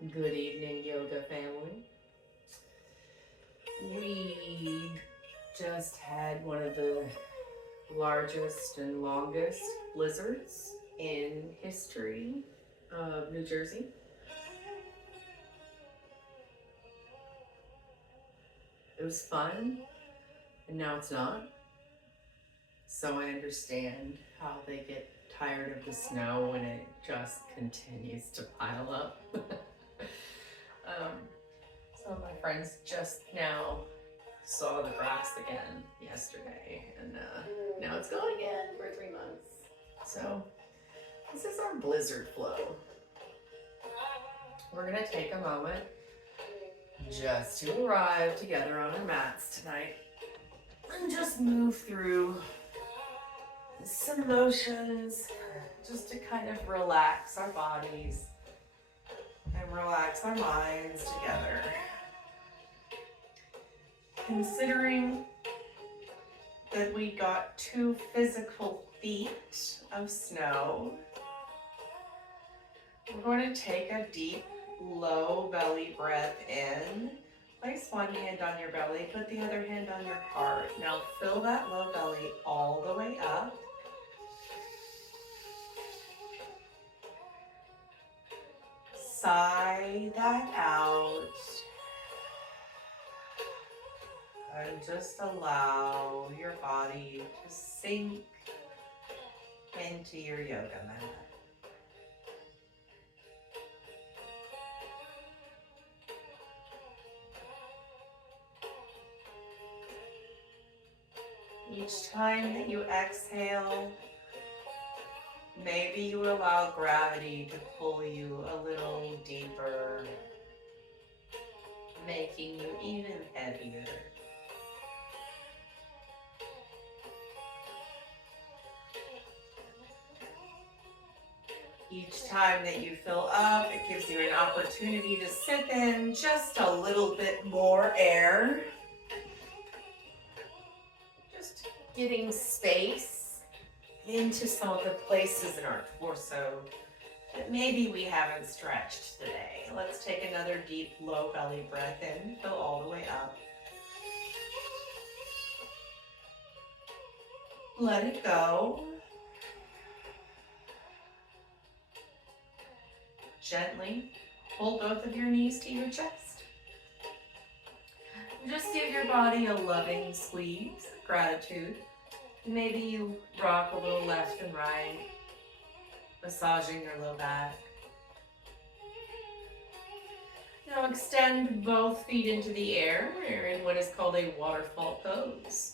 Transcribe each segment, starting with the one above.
Good evening, yoga family. We just had one of the largest and longest blizzards in history of New Jersey. It was fun, and now it's not. So I understand how they get tired of the snow when it just continues to pile up. um, some of my friends just now saw the grass again yesterday, and now it's gone again for 3 months. So this is our blizzard flow. We're gonna take a moment just to arrive together on our mats tonight and just move through some motions just to kind of relax our bodies and relax our minds together. Considering that we got 2 physical feet of snow, we're going to take a deep, low belly breath in. Place one hand on your belly, put the other hand on your heart. Now fill that low belly all the way up. Sigh that out. And just allow your body to sink into your yoga mat. Each time that you exhale, maybe you allow gravity to pull you a little deeper, making you even heavier. Each time that you fill up, it gives you an opportunity to sip in just a little bit more air. Just getting space into some of the places in our torso that maybe we haven't stretched today. Let's take another deep, low belly breath in, fill all the way up. Let it go. Gently pull both of your knees to your chest. Just give your body a loving squeeze, gratitude. Maybe you rock a little left and right, massaging your low back. Now extend both feet into the air. We're in what is called a waterfall pose.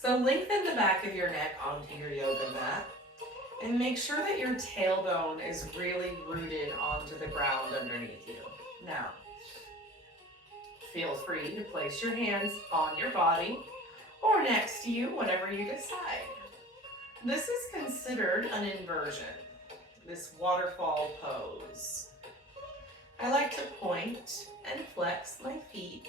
So lengthen the back of your neck onto your yoga mat. And make sure that your tailbone is really rooted onto the ground underneath you. Now, feel free to place your hands on your body or next to you, whatever you decide. This is considered an inversion, this waterfall pose. I like to point and flex my feet,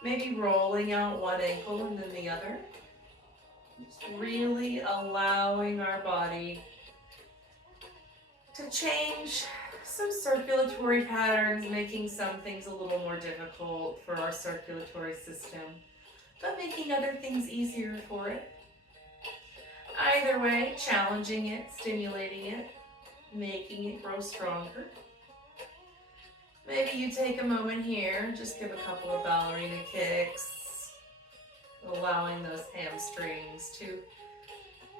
maybe rolling out one ankle and then the other. Just really allowing our body to change some circulatory patterns, making some things a little more difficult for our circulatory system, but making other things easier for it. Either way, challenging it, stimulating it, making it grow stronger. Maybe you take a moment here, just give a couple of ballerina kicks, allowing those hamstrings to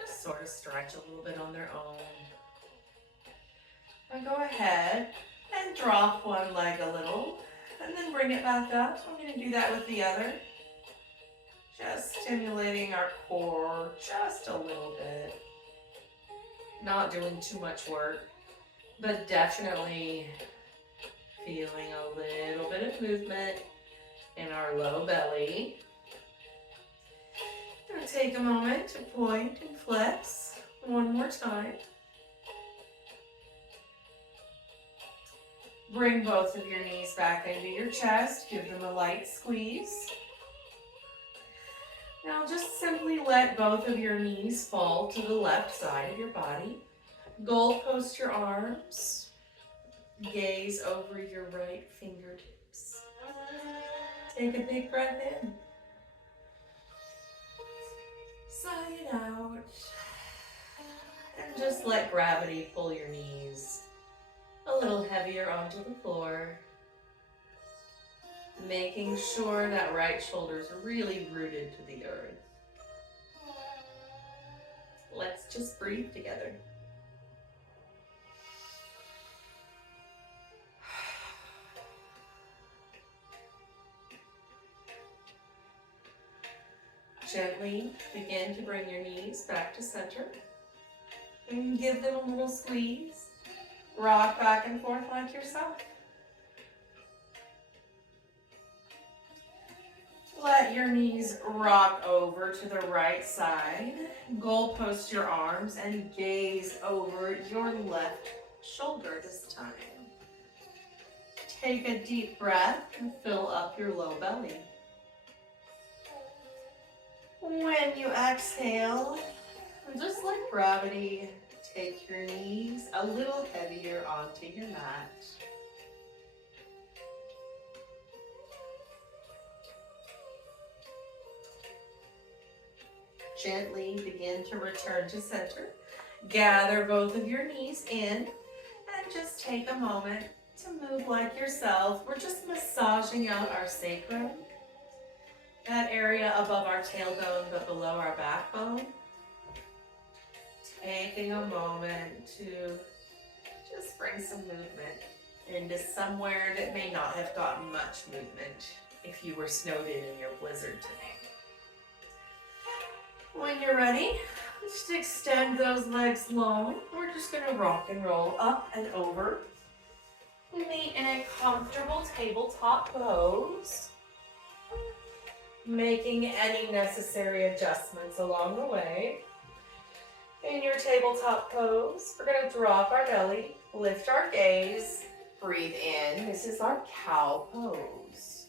just sort of stretch a little bit on their own. And go ahead and drop one leg a little and then bring it back up. I'm going to do that with the other. Just stimulating our core just a little bit. Not doing too much work, but definitely feeling a little bit of movement in our low belly. I'm going to take a moment to point and flex one more time. Bring both of your knees back into your chest. Give them a light squeeze. Now just simply let both of your knees fall to the left side of your body. Goal post your arms. Gaze over your right fingertips. Take a big breath in. Sigh it out. And just let gravity pull your knees a little heavier onto the floor. Making sure that right shoulder's really rooted to the earth. Let's just breathe together. Gently begin to bring your knees back to center. And give them a little squeeze. Rock back and forth like yourself. Let your knees rock over to the right side. Goalpost your arms and gaze over your left shoulder this time. Take a deep breath and fill up your low belly. When you exhale, just let gravity take your knees a little heavier onto your mat. Gently begin to return to center. Gather both of your knees in and just take a moment to move like yourself. We're just massaging out our sacrum, that area above our tailbone but below our backbone. Taking a moment to just bring some movement into somewhere that may not have gotten much movement if you were snowed in your blizzard today. When you're ready, just extend those legs long. We're just going to rock and roll up and over. Meet in a comfortable tabletop pose. Making any necessary adjustments along the way. In your tabletop pose, we're going to drop our belly, lift our gaze, breathe in. This is our cow pose.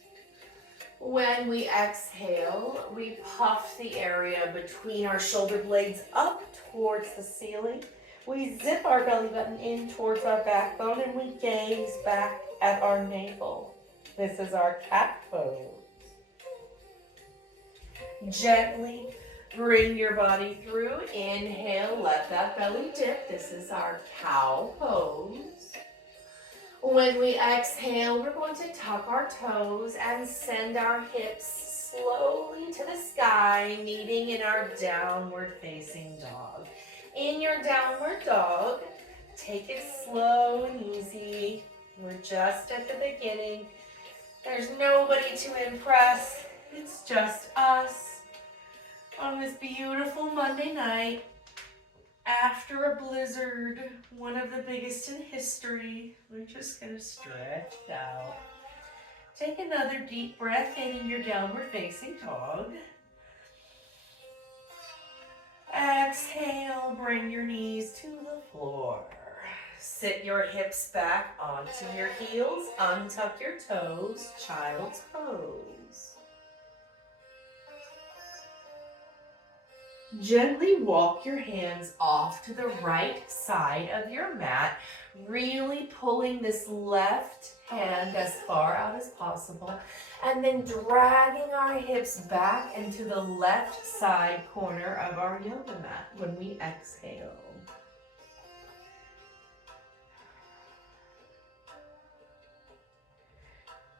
When we exhale, we puff the area between our shoulder blades up towards the ceiling. We zip our belly button in towards our backbone and we gaze back at our navel. This is our cat pose. Gently bring your body through. Inhale, let that belly dip. This is our cow pose. When we exhale, we're going to tuck our toes and send our hips slowly to the sky, meeting in our downward facing dog. In your downward dog, take it slow and easy. We're just at the beginning. There's nobody to impress. It's just us on this beautiful Monday night. After a blizzard, one of the biggest in history, we're just going to stretch out. Take another deep breath in your downward facing dog. Exhale, bring your knees to the floor. Sit your hips back onto your heels, untuck your toes, child's pose. Gently walk your hands off to the right side of your mat, really pulling this left hand as far out as possible, and then dragging our hips back into the left side corner of our yoga mat when we exhale.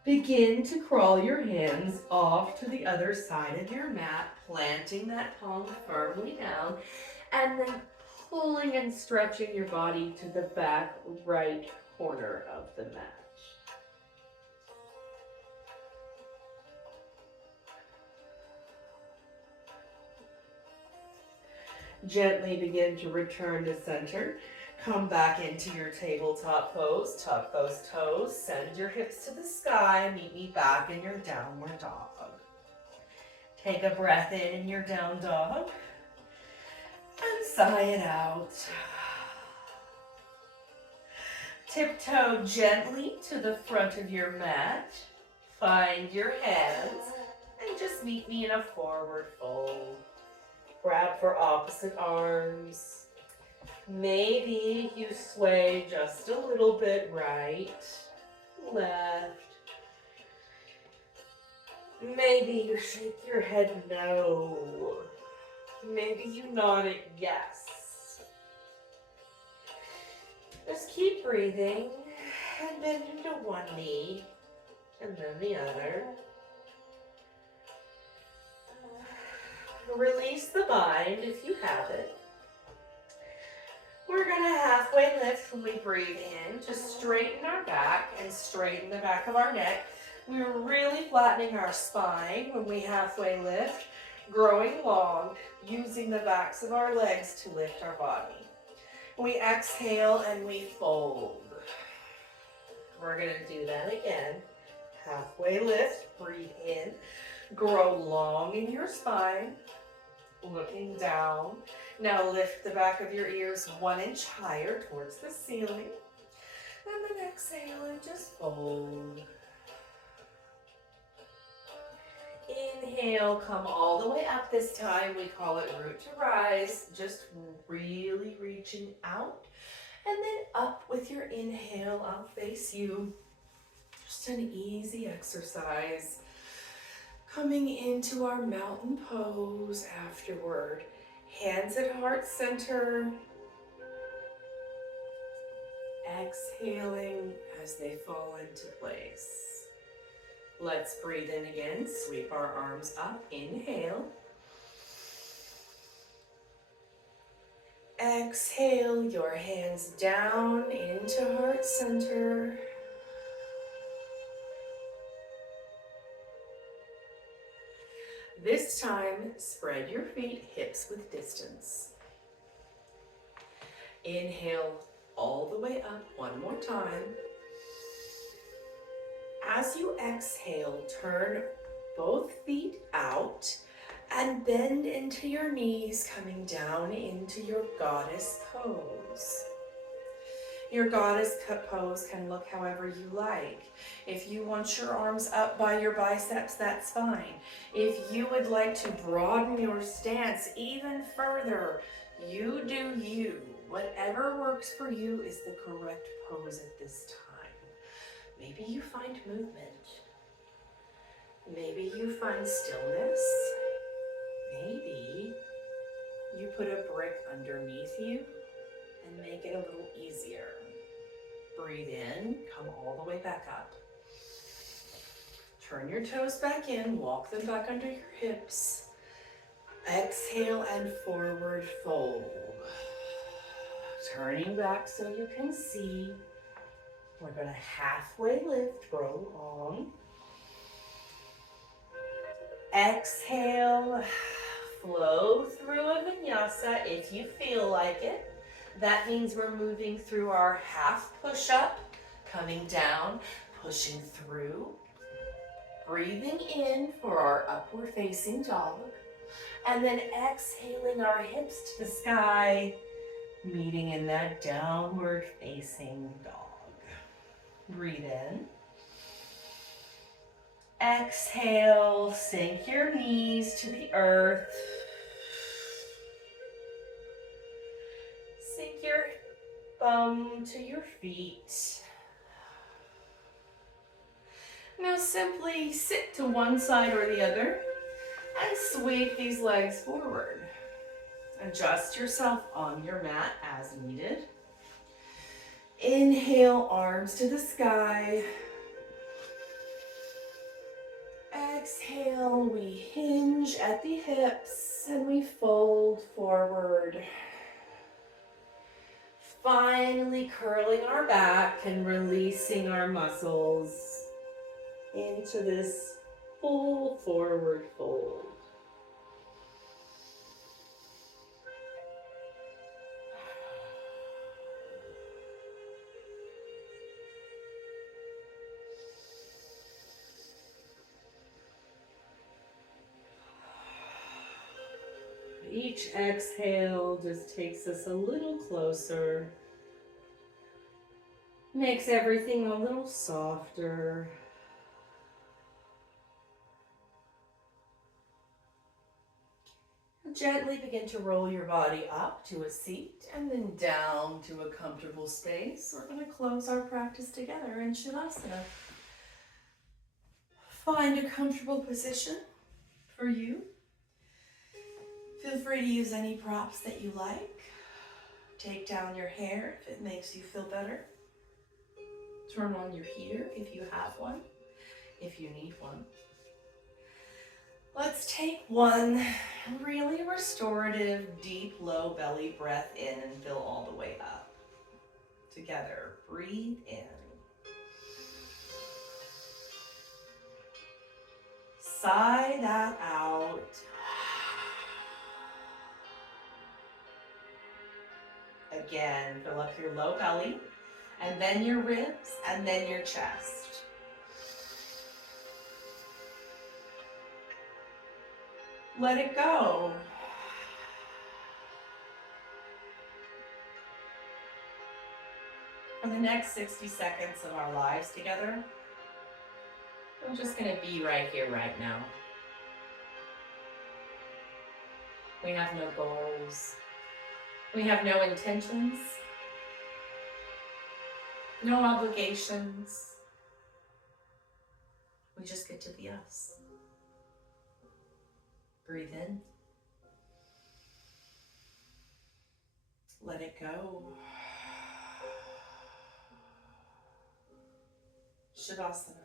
Begin to crawl your hands off to the other side of your mat, planting that palm firmly down, and then pulling and stretching your body to the back right corner of the mat. Gently begin to return to center. Come back into your tabletop pose. Tuck those toes. Send your hips to the sky. Meet me back in your downward dog. Take a breath in your down dog. And sigh it out. Tiptoe gently to the front of your mat. Find your hands. And just meet me in a forward fold. Grab for opposite arms. Maybe you sway just a little bit right, left. Maybe you shake your head no. Maybe you nod it yes. Just keep breathing and bend into one knee and then the other. Release the bind if you have it. We're gonna halfway lift when we breathe in to straighten our back and straighten the back of our neck. We're really flattening our spine when we halfway lift, growing long, using the backs of our legs to lift our body. We exhale and we fold. We're gonna do that again. Halfway lift, breathe in, grow long in your spine, looking down. Now lift the back of your ears 1 inch higher towards the ceiling. And then exhale and just fold. Inhale, come all the way up this time. We call it root to rise. Just really reaching out. And then up with your inhale, I'll face you. Just an easy exercise. Coming into our mountain pose afterward. Hands at heart center. Exhaling as they fall into place. Let's breathe in again. Sweep our arms up. Inhale. Exhale your hands down into heart center. This time, spread your feet hips width distance. Inhale all the way up 1 more time. As you exhale, turn both feet out and bend into your knees, coming down into your goddess pose. Your goddess pose can look however you like. If you want your arms up by your biceps, that's fine. If you would like to broaden your stance even further, you do you. Whatever works for you is the correct pose at this time. Maybe you find movement. Maybe you find stillness. Maybe you put a brick underneath you and make it a little easier. Breathe in, come all the way back up. Turn your toes back in, walk them back under your hips. Exhale and forward fold. Turning back so you can see. We're going to halfway lift, grow long. Exhale, flow through a vinyasa if you feel like it. That means we're moving through our half push-up, coming down, pushing through. Breathing in for our upward facing dog. And then exhaling our hips to the sky, meeting in that downward facing dog. Breathe in. Exhale, sink your knees to the earth. Sink your bum to your feet. Now simply sit to one side or the other and sweep these legs forward. Adjust yourself on your mat as needed. Inhale, arms to the sky. Exhale, we hinge at the hips and we fold forward. Finally curling our back and releasing our muscles into this full forward fold. Each exhale just takes us a little closer, makes everything a little softer. Gently begin to roll your body up to a seat and then down to a comfortable space. We're going to close our practice together in Shavasana. Find a comfortable position for you. Feel free to use any props that you like. Take down your hair if it makes you feel better. Turn on your heater if you have one, if you need one. Let's take one really restorative, deep, low belly breath in and fill all the way up. Together, breathe in. Sigh that out. Again, fill up your low belly, and then your ribs, and then your chest. Let it go. For the next 60 seconds of our lives together, I'm just going to be right here, right now. We have no goals. We have no intentions. No obligations. We just get to be us. Breathe in. Let it go. Shavasana.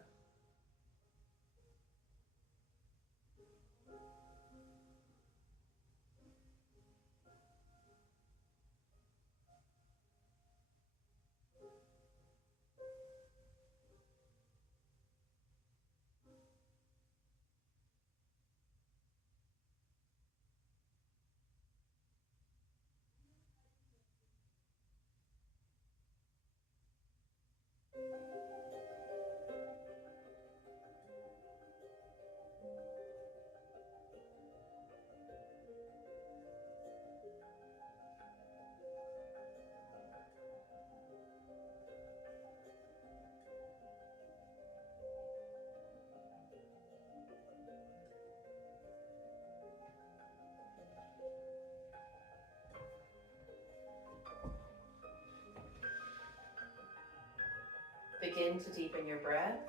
Begin to deepen your breath.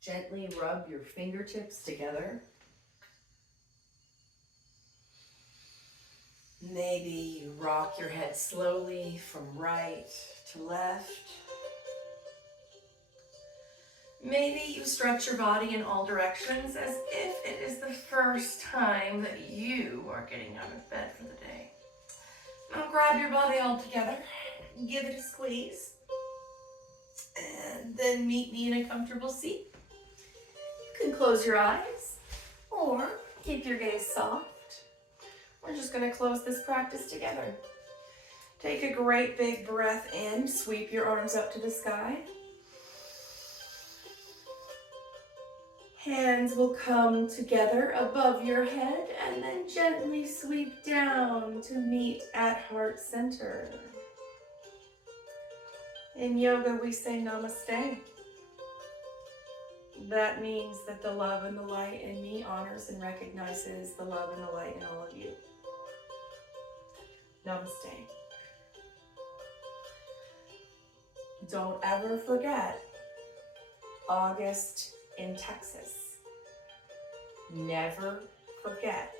Gently rub your fingertips together. Maybe you rock your head slowly from right to left. Maybe you stretch your body in all directions as if it is the first time that you are getting out of bed for the day. Now grab your body all together, give it a squeeze, and then meet me in a comfortable seat. You can close your eyes or keep your gaze soft. We're just going to close this practice together. Take a great big breath in, sweep your arms up to the sky. Hands will come together above your head and then gently sweep down to meet at heart center. In yoga, we say namaste. That means that the love and the light in me honors and recognizes the love and the light in all of you. Namaste. Don't ever forget August in Texas. Never forget.